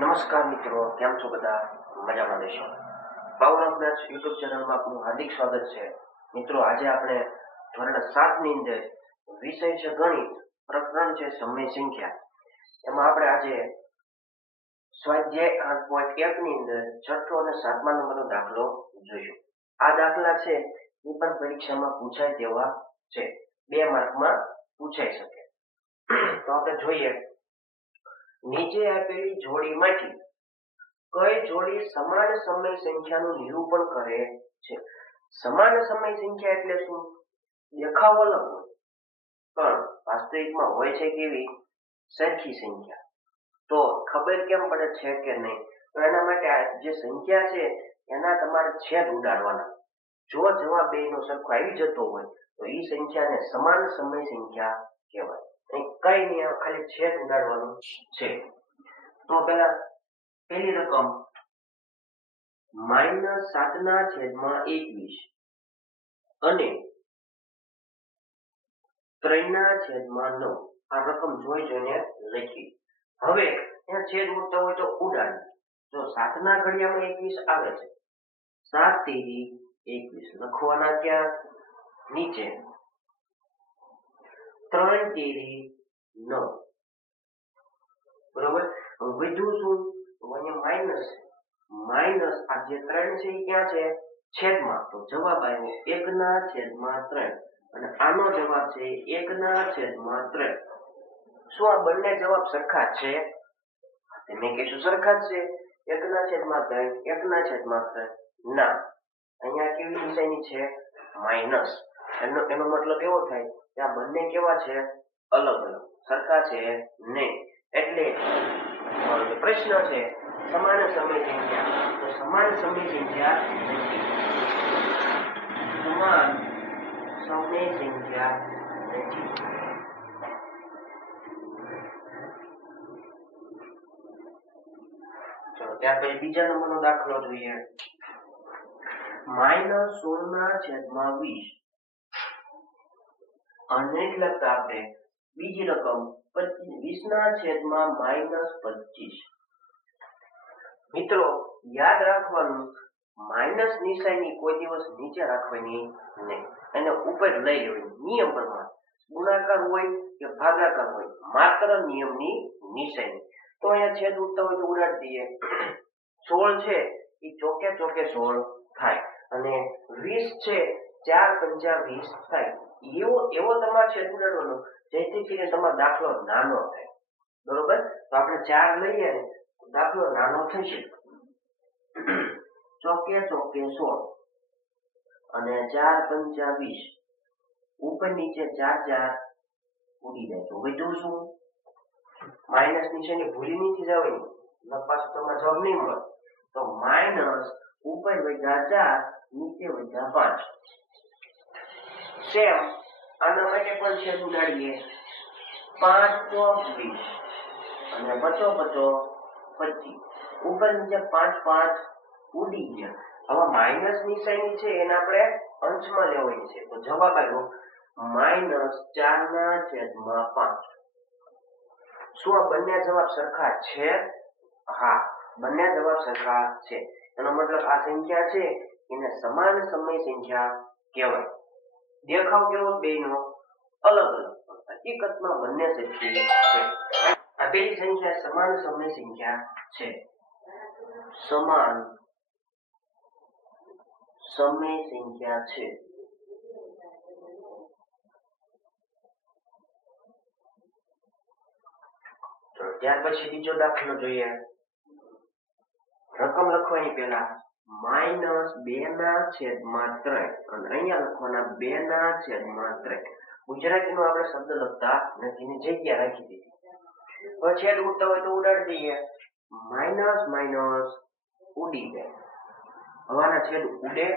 નમસ્કાર મિત્રો, કેમ છો બધા? મજામાં દેશો. પાવર ઓફ મેથ્સ યુટ્યુબ ચેનલમાં આપનું હાર્દિક સ્વાગત છે. મિત્રો, આજે આપણે ધોરણ 7 ની અંદર વિષય છે ગણિત, પ્રકરણ છે સમય સંખ્યા. એમાં આપણે આજે સ્વાધ્યાય 8.1 ની અંદર છઠ્ઠો અને 7મા નંબરનો દાખલો જોઈશું. આ દાખલા છે એ પણ પરીક્ષામાં પૂછાય તેવા છે, 2 માર્કમાં પૂછાઈ શકે. તો આપણે જોઈએ, નીચે આપેલી જોડીમાંથી કઈ જોડી સમાન સમય સંખ્યાનું નિરૂપણ કરે છે? સમાન સમય સંખ્યા એટલે શું? દેખાવ અલગ હોય પણ વાસ્તવિકમાં હોય છે કેવી? સરખી સંખ્યા. તો ખબર કેમ પડે છે કે નહીં? તો એના માટે આ જે સંખ્યા છે એના તમારે છેદ ઉડાડવાના. જો જવાબ બેનો સરખો આવી જતો હોય તો એ સંખ્યાને સમાન સમય સંખ્યા કહેવાય. કઈ નહીં, ખાલી છેદ ઉડાડવાનું છે. તો પહેલી રકમ -7/21 અને 3/9. આ રકમ જોઈને લખી. હવે ત્યાં છેદ ઉડતા હોય તો ઉડાડી. જો 7 ના ઘડિયામાં 21 આવે છે, 7 તેરી 21 લખવાના ત્યાં નીચે, 3 તેરી 9. બરોબર. વધ્યું શું? અહીંયા માઇનસ છે. માઇનસ આ જે 3 છે એ ક્યાં છે? છેદમાં. તો જવાબ આવ્યો 1/3. અને આનો જવાબ છે 1/3. શું આ બંને જવાબ સરખા છે? મેં કીધું સરખા જ છે. 1/3 1/3. ના, અહીંયા કેવી નિશાની છે? માઇનસ. એનો મતલબ એવો થાય કે આ બંને કેવા છે? અલગ અલગ, સરખા છે નહીં. એટલે પ્રશ્ન છે સમાન સમય સંખ્યા. તો સમાન સમય સંખ્યા નથી. સમાન સમય સંખ્યા નથી. ચલો, ત્યાર પછી બીજા નંબરનો દાખલો જોઈએ. -16/20 અને લખતા આપણે બીજી રકમ 20/-25. મિત્રો, યાદ રાખવાનું, માઇનસ નિશાની કોઈ દિવસ નીચે રાખવાની નહીં, એને ઉપર લઈ લેવાની. નિયમ પ્રમાણે ગુણાકાર હોય કે ભાગાકાર હોય, માત્ર નિયમની નિશાની. તો અહીંયા છેદ ઉડતા હોય તો ઉડાડી દઈએ. 16 છે એ ચોકે ચોકે 16 થાય અને 20 છે 4 × 20 થાય. એવો તમારે છેદ ઉડાડવાનો જેથી કરીને તમારો દાખલો નાનો થાય. બરોબર. તો આપણે 4 લઈએ ને, દાખલો નાનો થશે. ચોકે ચોકે 16 અને 4 × 20. ઉપર નીચે 4 ઉડી જાય. તો વધ્યું શું? માઇનસ નિશાની ભૂલી નથી જવાની, પાછું તમારે જવાબ નહીં મળે. તો માઇનસ ઉપર વધ્યા 4, નીચે વધ્યા 5. સેમ આના માટે પણ છેદ ઉડાડીએ. 5 × 20 અને 5 × 25. ઉપર નીચે 5 ઉડી ગયા. હવે માઇનસ નિશાની છે એને આપણે અંશમાં લેવાની છે. તો જવાબ આવ્યો -4/5. શું આ બંને જવાબ સરખા છે? હા, બંને જવાબ સરખા છે. એનો મતલબ આ સંખ્યા છે એને સમાન સમય સંખ્યા કહેવાય. દેખાવ કેવો બેનો? અલગ અલગ, હકીકતમાં બંને સરખી છે. આપેલી સંખ્યા સમાન સમય સંખ્યા છે. સમાન સમય સંખ્યા છે. ત્યાર પછી બીજો દાખલો જોઈએ. રકમ લખવાની પહેલા -2/3 અને અહીંયા લખવાના 2/3. ગુજરાતીનો આપણે શબ્દ લખતા નથી, એની જગ્યા રાખી દીધી. હવે છેદ ઉડતા હોય તો ઉડાડી દઈએ. માઇનસ માઇનસ ઉડી જાય. હવાના છેદ ઉડે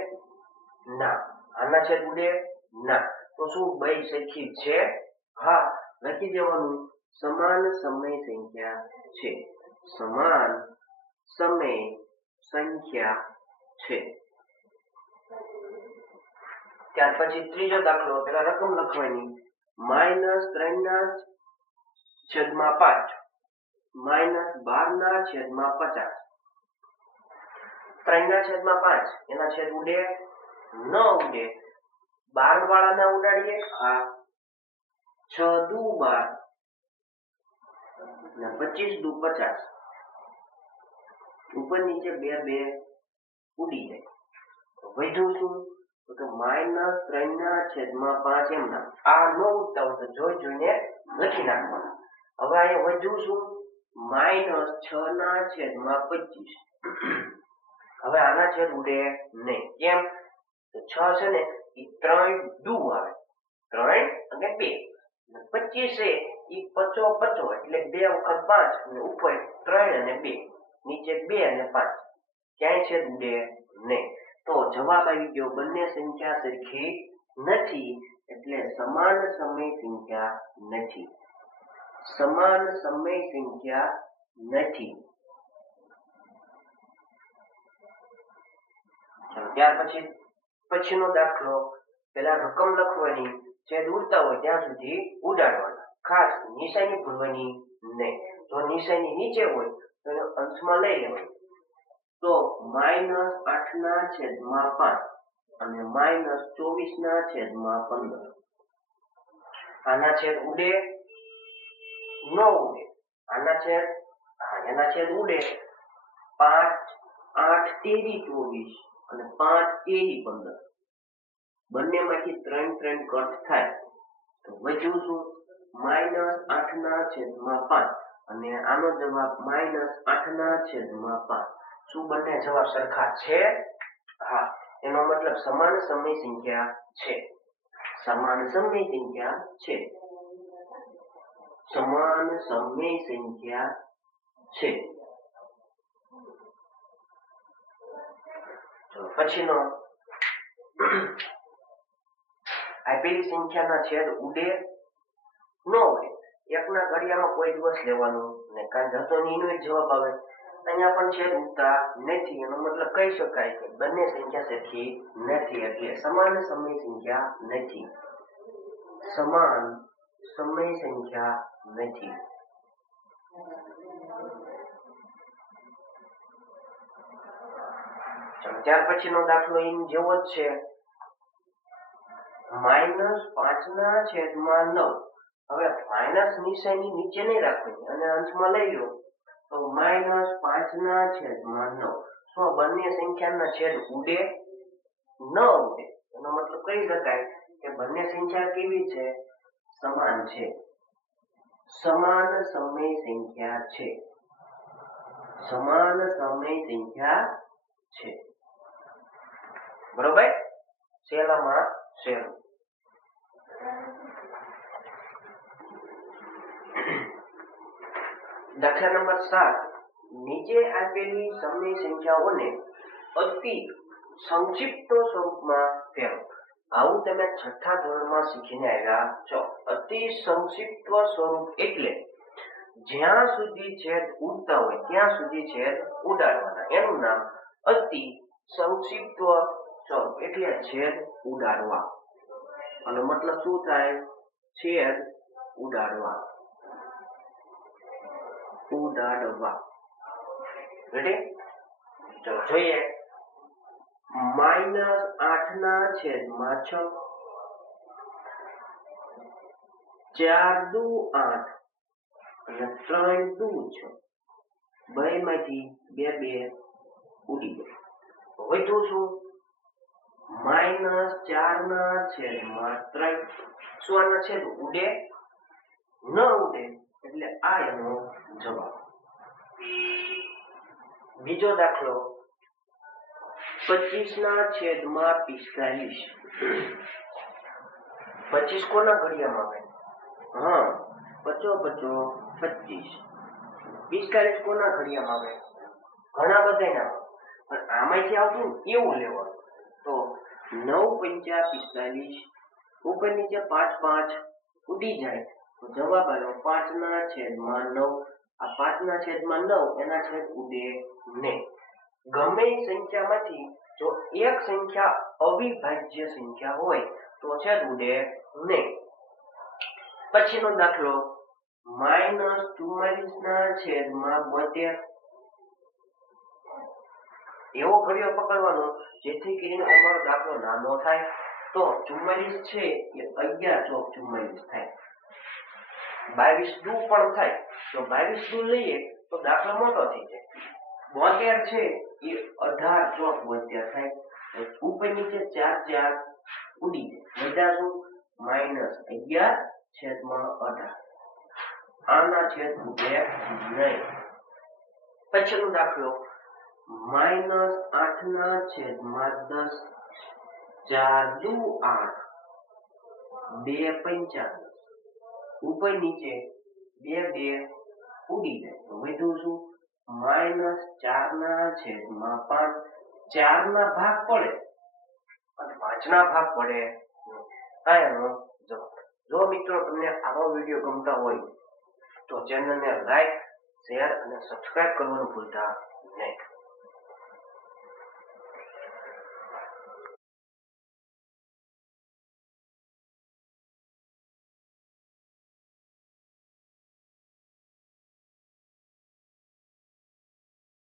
ના, આના છેદ ઉડે ના. તો શું બે સરખી છે? હા, લખી દેવાનું સમાન સમય સંખ્યા છે. સમાન સમય સંખ્યા છે. ત્યાર પછી ત્રીજો દાખલો. પેલા રકમ લખવાની -3/5 -12/50 3/5 એના છેદ ઉડે ન ઉડે 12 વાળાના ઉડાડીએ આ 6 દુ 12 ને 25 દુ 50 ઉપર નીચે 2 ઉડી જાય તો વધ્યું શું તો કે -3/5 એમના આ ન ઉડતા હોય તો જોઈ જોઈને લખી નાખવાના હવે અહીંયા વધ્યું શું -6/25 હવે આના છેદ ઉડે નહીં કેમ તો 6 છે ને એ 3 દુ આવે 3 અને 2 25 છે એ 50 એટલે 2 વખત 5 અને ઉપર 3 અને 2 નીચે 2 અને 5 ક્યાંય છેદ ઉડે નહીં તો જવાબ આવી ગયો બંને સંખ્યા સરખી નથી એટલે સમાન સમય સંખ્યા નથી સમાન સમય સંખ્યા નથી ત્યાર પછીનો દાખલો પેલા રકમ લખવાની છેદ ઉડતા હોય ત્યાં સુધી ઉડાડવાના ખાસ નિશાની ભૂલવાની નહીં જો નિશાની નીચે હોય તો એને અંશમાં લઈ લેવાની તો -8/5 અને -24/15 આના છેદ ઉડે ન ઉડે એના છેદ ઉડે 5 8 તેરી 24 અને 5 તેરી 15 બંનેમાંથી 3 કટ થાય તો વધ્યું શું -8/5 અને આનો જવાબ -8/5 શું બંને જવાબ સરખા છે હા એનો મતલબ સમાન સમય સંખ્યા છે સમાન સમય સંખ્યા છે સમાન સમય સંખ્યા છે પછીનો આપેલી સંખ્યાના છેદ ઉડે ન ઉડે એકના ઘડિયામાં કોઈ દિવસ લેવાનું ને કાં જતો એનો જ જવાબ આવે અહીંયા પણ છેદ ઉડતા નથી એનો મતલબ કહી શકાય કે બંને સંખ્યા સરખી નથી એટલે સમાન સમય સંખ્યા નથી સમાન સમય સંખ્યા નથી ત્યાર પછીનો દાખલો એમ જેવો જ છે -5/9 હવે માઇનસ નિશાની નીચે નહીં રાખવાની અને અંશમાં લઈ લો તો -5/9 શું બંને સંખ્યાના છેદ ઉડે ન ઉડે એનો મતલબ કહી શકાય કે બંને સંખ્યા કેવી છે સમાન છે સમાન સમય સંખ્યા છે સમાન સમય સંખ્યા છે બરોબર સહેલામાં સહેલું દાખલા નંબર 7 નીચે આપેલી સમય સંખ્યાઓને અતિ સંક્ષિપ્ત સ્વરૂપમાં ફેરવો આવું તમે છઠ્ઠા ધોરણમાં શીખીને આવ્યા છો અતિ સંક્ષિપ્ત સ્વરૂપ એટલે જ્યાં સુધી છેદ ઉડતા હોય ત્યાં સુધી છેદ ઉડાડવાના એનું નામ અતિ સંક્ષિપ્ત સ્વરૂપ એટલે છેદ ઉડાડવા અને મતલબ શું થાય છેદ ઉડાડવા ઉડાડવા રેડી ચલો જોઈએ -8/6 4 દુ 8 અને 3 દુ 6 બેમાંથી 2 ઉડી ગયા વધ્યું શું -4/3 શું આના છેદ ઉડે ન ઉડે એટલે આ એનો જવાબ બીજો દાખલો 25/45 25 કોના ઘડિયામાં આવે હા 25 45 કોના ઘડિયામાં આવે ઘણા બધાના પણ આમાંથી આવતું એવું લેવાનું તો 9×5 = 45 ઉપર નીચે 5 ઉડી જાય તો જવાબ આવ્યો 5/9 આ 5/9 એના છેદ ઉડે નહીં ગમે સંખ્યામાંથી જો એક સંખ્યા અવિભાજ્ય સંખ્યા હોય તો છેદ ઉડે નહીં પછીનો દાખલો -44 ના છેદમાં 72. એવો ઘડિયો પકડવાનો જેથી કરીને તમારો દાખલો નાનો થાય. તો 44 છે એ 11 ચોક 44 થાય. 22 દુ પણ થાય તો 22 દુ લઈએ તો દાખલો મોટો થઈ જાય. 72 છે એ 18 ચોક 72 થાય. ઉપર નીચે 4 4 ઉડી જાય. બધા શું -11 છેદમાં 18. આના છેદનું એક નહીં. પછીનો દાખલો -8 ના છેદમાં 10. 4 દુ 8, 2 પંચા. ઉપર નીચે 2 ઉડી જાય તો વધ્યું શું -4 ના છેદમાં 5. 4 ના ભાગ પડે અને 5 ના ભાગ પડે આ એનો જવાબ. જો મિત્રો તમને આવા વિડીયો ગમતા હોય તો ચેનલને લાઈક, શેર અને સબસ્ક્રાઇબ કરવાનું ભૂલતા નહીં.